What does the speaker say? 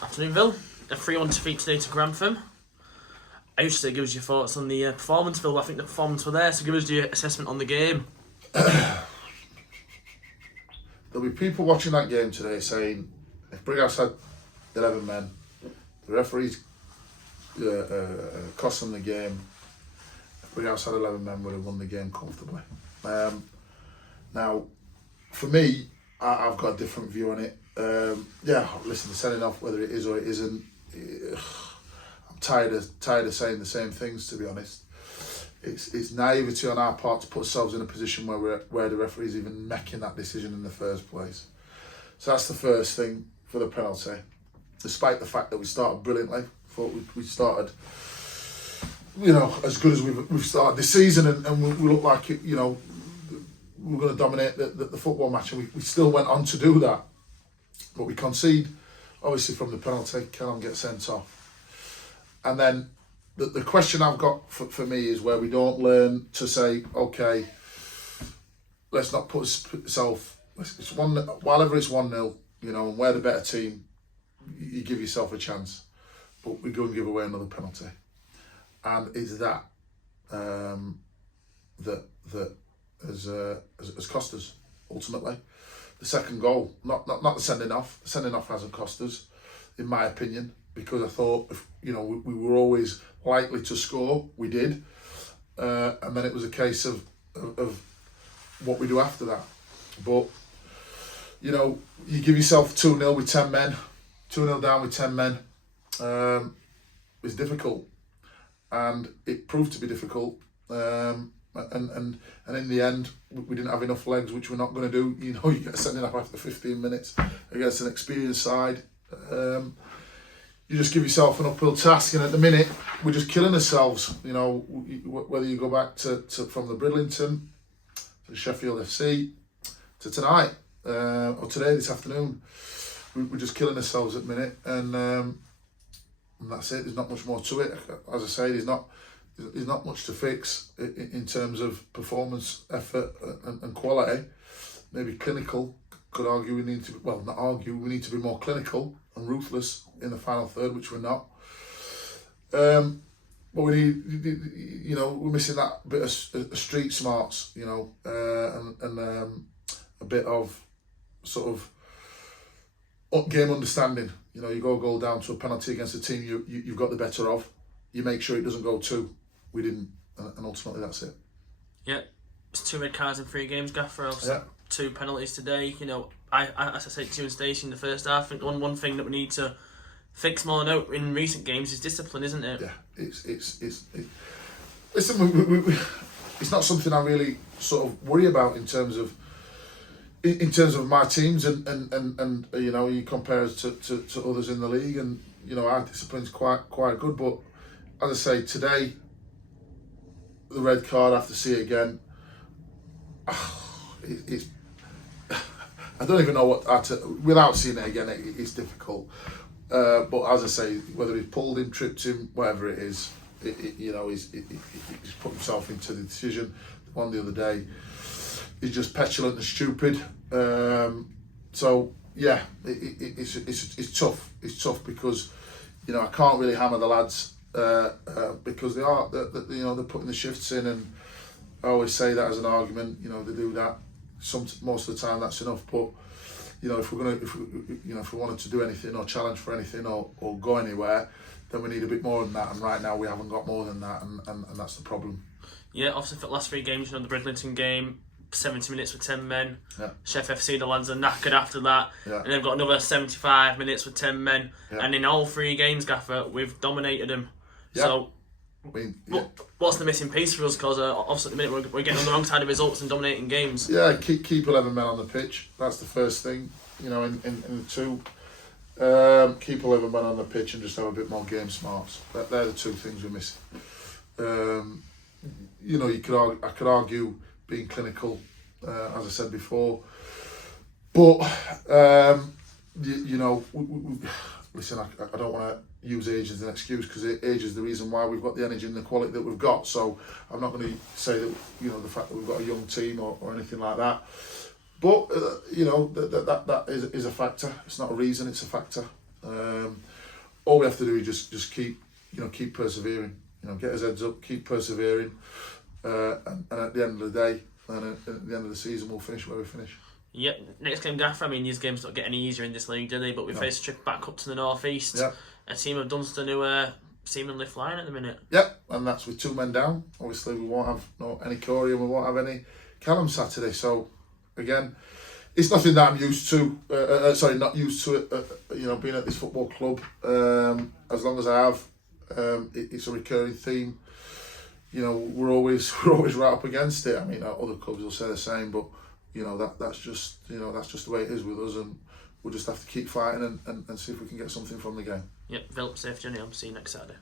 Afternoon, Vill. A 3-1 defeat today to Grantham. I used to say give us your thoughts on the performance, Vill. I think the performance were there, so give us your assessment on the game. There'll be people watching that game today saying, if Brighouse had 11 men, the referees cost them the game. If Brighouse had 11 men, would have won the game comfortably. Now, for me, I've got a different view on it. Listen, sending off, whether it is or it isn't, I'm tired of saying the same things, to be honest. It's naivety on our part to put ourselves in a position where the referee's even making that decision in the first place. So that's the first thing for the penalty. Despite the fact that we started brilliantly, thought we started, as good as we've started this season, and we look like it, we're going to dominate the football match, and we still went on to do that. But we concede, obviously, from the penalty. Callum gets sent off. And then the question I've got for me is where we don't learn to say, okay, let's not put ourselves, whatever it's 1-0, and we're the better team, you give yourself a chance. But we go and give away another penalty. And it's that that has cost us, ultimately. The second goal, not the sending off. The sending off hasn't cost us, in my opinion, because I thought we were always likely to score. We did, and then it was a case of what we do after that. But you give yourself 2-0 with 10 men, 2-0 down with 10 men. It's difficult, and it proved to be difficult. And in the end, we didn't have enough legs, which we're not going to do. You get sending up after 15 minutes against an experienced side. You just give yourself an uphill task, and at the minute, we're just killing ourselves. Whether you go back to from the Bridlington, to Sheffield FC, to tonight, or today, this afternoon, we're just killing ourselves at the minute, and that's it. There's not much more to it. As I say, there's not much to fix in terms of performance, effort, and quality. Maybe clinical. Could argue we need to. Well, not argue. We need to be more clinical and ruthless in the final third, which we're not. But we need, we're missing that bit of street smarts, and a bit of sort of game understanding. You go goal down to a penalty against a team you've got the better of. You make sure it doesn't go 2. We didn't, and ultimately that's it. Yeah, it's 2 red cards in 3 games, Gaffer. Yeah. 2 penalties today. As I said to you in Stacey in the first half, I think one thing that we need to fix more now in recent games is discipline, isn't it? Yeah, it's listen, it's not something I really sort of worry about in terms of my teams, and you compare us to others in the league, and our discipline's quite good. But as I say, today, the red card, I have to see it again. It's I don't even know without seeing it again. It's difficult. But as I say, whether he's pulled him, tripped him, whatever it is, he's put himself into the decision. The one the other day, he's just petulant and stupid. So yeah, it's tough. It's tough because I can't really hammer the lads because they're putting the shifts in, and I always say that as an argument. They do that. Most of the time that's enough, but if we wanted to do anything or challenge for anything or go anywhere, then we need a bit more than that, and right now we haven't got more than that, and that's the problem. Yeah, obviously for the last 3 games, the Bridlington game, 70 minutes with 10 men. Yeah. Chef FC, the lads are knackered after that. Yeah. And they've got another 75 minutes with 10 men. Yeah. And in all 3 games, Gaffer, we've dominated them. Yeah. So, yeah. what's the missing piece for us? Because obviously at the minute we're getting on the wrong side of results and dominating games. Yeah, keep 11 men on the pitch. That's the first thing. In 2, keep 11 men on the pitch and just have a bit more game smarts. They're the 2 things we're missing. I could argue being clinical, as I said before, but listen, I don't want to use age as an excuse, because age is the reason why we've got the energy and the quality that we've got. So I'm not going to say that the fact that we've got a young team or anything like that. But that is a factor. It's not a reason, it's a factor. All we have to do is just keep persevering. Get his heads up, keep persevering, and at the end of the day, and at the end of the season, we'll finish where we finish. Yep. Next game, Gaffer. I mean, these games don't get any easier in this league, do they? But we face a trip back up to the North East. Yeah. A team of Dunstan who are seemingly flying at the minute. Yep, and that's with 2 men down. Obviously, we won't have any Corey and we won't have any Callum Saturday. So, again, it's nothing that I'm used to. Not used to it. Being at this football club. As long as I have, it's a recurring theme. We're always right up against it. I mean, other clubs will say the same, but that's just the way it is with us, and we'll just have to keep fighting and see if we can get something from the game. Yep, VILLS, safe journey home. See you next Saturday.